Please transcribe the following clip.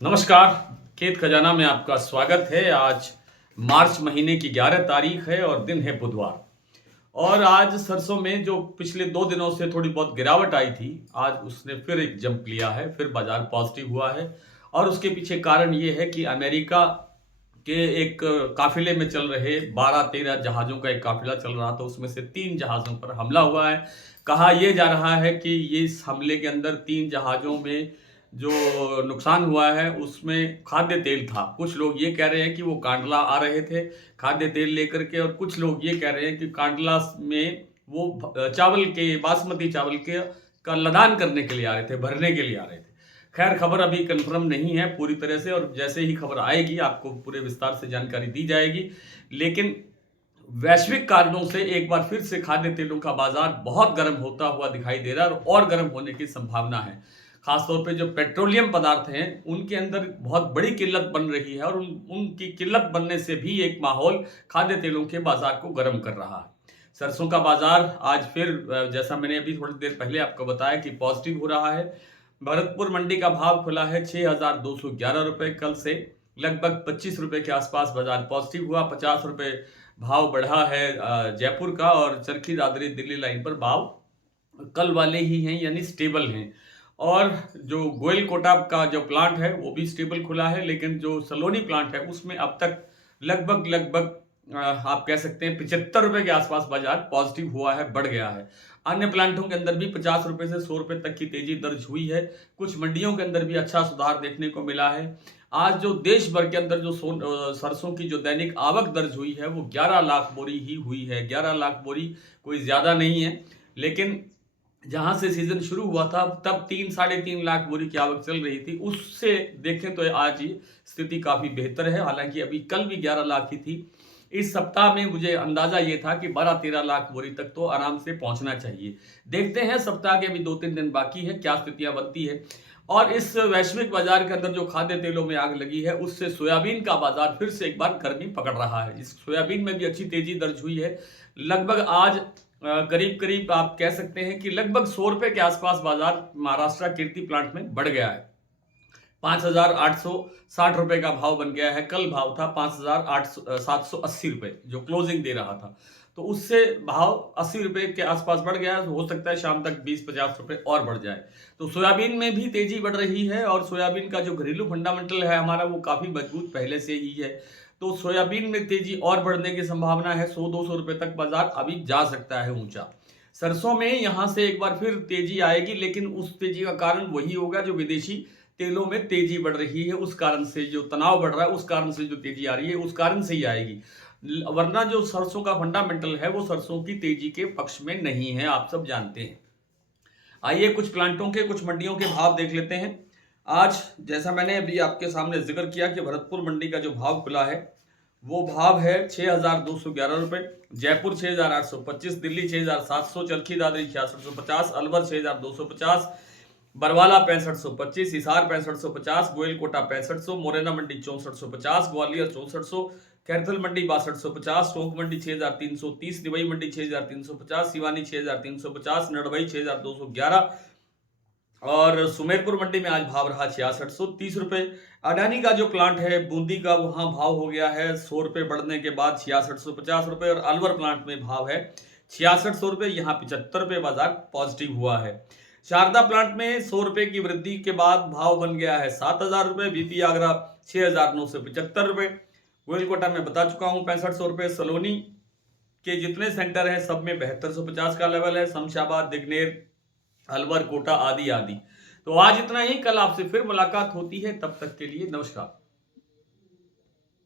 नमस्कार। खेत खजाना में आपका स्वागत है। आज मार्च महीने की 11 तारीख है और दिन है बुधवार। और आज सरसों में जो पिछले 2 दिनों से थोड़ी बहुत गिरावट आई थी, आज उसने फिर एक जंप लिया है, फिर बाजार पॉजिटिव हुआ है। और उसके पीछे कारण ये है कि अमेरिका के एक काफिले में चल रहे 12-13 जहाज़ों का एक काफिला चल रहा था, उसमें से 3 जहाज़ों पर हमला हुआ है। कहा यह जा रहा है कि ये इस हमले के अंदर 3 जहाज़ों में जो नुकसान हुआ है उसमें खाद्य तेल था। कुछ लोग ये कह रहे हैं कि वो कांडला आ रहे थे खाद्य तेल लेकर के, और कुछ लोग ये कह रहे हैं कि कांडला में वो चावल के बासमती चावल के का लदान करने के लिए आ रहे थे, भरने के लिए आ रहे थे। खैर, खबर अभी कंफर्म नहीं है पूरी तरह से, और जैसे ही खबर आएगी आपको पूरे विस्तार से जानकारी दी जाएगी। लेकिन वैश्विक कारणों से एक बार फिर से खाद्य तेलों का बाजार बहुत गर्म होता हुआ दिखाई दे रहा है और गर्म होने की संभावना है। खासतौर पे जो पेट्रोलियम पदार्थ हैं उनके अंदर बहुत बड़ी किल्लत बन रही है, और उनकी किल्लत बनने से भी एक माहौल खाद्य तेलों के बाजार को गर्म कर रहा है। सरसों का बाजार आज फिर जैसा मैंने अभी थोड़ी देर पहले आपको बताया कि पॉजिटिव हो रहा है। भरतपुर मंडी का भाव खुला है 6,211 रुपये। कल से लगभग 25 रुपये के आसपास बाजार पॉजिटिव हुआ। 50 रुपये भाव बढ़ा है जयपुर का, और चरखी दादरी दिल्ली लाइन पर भाव कल वाले ही हैं, यानी स्टेबल हैं। और जो गोयल कोटा का जो प्लांट है वो भी स्टेबल खुला है, लेकिन जो सलोनी प्लांट है उसमें अब तक लगभग आप कह सकते हैं 75 रुपए के आसपास बाजार पॉजिटिव हुआ है, बढ़ गया है। अन्य प्लांटों के अंदर भी 50 रुपए से 100 रुपए तक की तेजी दर्ज हुई है। कुछ मंडियों के अंदर भी अच्छा सुधार देखने को मिला है। आज जो देश भर के अंदर जो सरसों की जो दैनिक आवक दर्ज हुई है वो 11 लाख बोरी ही हुई है। 11 लाख बोरी कोई ज्यादा नहीं है, लेकिन जहां से सीजन शुरू हुआ था तब 3-3.5 लाख बोरी की आवक चल रही थी, उससे देखें तो आज ये स्थिति काफी बेहतर है। हालांकि अभी कल भी 11 लाख ही थी। इस सप्ताह में मुझे अंदाजा ये था कि 12-13 लाख बोरी तक तो आराम से पहुंचना चाहिए। देखते हैं, सप्ताह के अभी 2-3 दिन बाकी है, क्या स्थितियां बनती है। और इस वैश्विक बाजार के अंदर जो खाद्य तेलों में आग लगी है उससे सोयाबीन का बाजार फिर से एक बार गर्मी पकड़ रहा है। इस सोयाबीन में भी अच्छी तेजी दर्ज हुई है। लगभग आज करीब करीब आप कह सकते हैं कि लगभग 100 रुपए के आसपास बाजार महाराष्ट्र कीर्ति प्लांट में बढ़ गया है। 5,860 रुपए का भाव बन गया है। कल भाव था 5,780 रुपए जो क्लोजिंग दे रहा था, तो उससे भाव 80 रुपए के आसपास बढ़ गया है। हो सकता है शाम तक 20-50 रुपए और बढ़ जाए। तो सोयाबीन में भी तेजी बढ़ रही है, और सोयाबीन का जो घरेलू फंडामेंटल है हमारा वो काफी मजबूत पहले से ही है। तो सोयाबीन में तेजी और बढ़ने की संभावना है। 100-200 रुपए तक बाजार अभी जा सकता है ऊंचा। सरसों में यहां से एक बार फिर तेजी आएगी, लेकिन उस तेजी का कारण वही होगा जो विदेशी तेलों में तेजी बढ़ रही है, उस कारण से जो तनाव बढ़ रहा है, उस कारण से जो तेजी आ रही है, उस कारण से ही आएगी। वरना जो सरसों का फंडामेंटल है वो सरसों की तेजी के पक्ष में नहीं है, आप सब जानते हैं। आइए कुछ प्लांटों के, कुछ मंडियों के भाव देख लेते हैं। आज जैसा मैंने अभी आपके सामने जिक्र किया कि भरतपुर मंडी का जो भाव खुला है वो भाव है 6,211 रुपए। जयपुर 6,825, दिल्ली 6,700, चरखी दादरी 6650, अलवर 6,250, बरवाला 6525, हिसार 6550, गोयल कोटा 6500, मोरेना मंडी 6450, ग्वालियर 6400, कैथल मंडी 6250, टोंक मंडी 6330, निवई मंडी 6350, सिवानी 6350, नड़बई 6211, और सुमेरपुर मंडी में आज भाव रहा 6630 रुपए। अडानी का जो प्लांट है बूंदी का, वहां भाव हो गया है 100 रुपए बढ़ने के बाद 6650 रुपए, और अलवर प्लांट में भाव है 6600 रुपए। यहाँ 75 रुपए बाजार पॉजिटिव हुआ है। शारदा प्लांट में 100 रुपए की वृद्धि के बाद भाव बन गया है 7,000 रुपए। बीपी आगरा 6,975 रुपए। गोयलकोटा में बता चुका हूं 6500 रुपए। सलोनी के जितने सेंटर हैं सब में 7250 का लेवल है। शमशाबाद, दिग्नेर, अलवर, कोटा आदि आदि। तो आज इतना ही। कल आपसे फिर मुलाकात होती है, तब तक के लिए नमस्कार।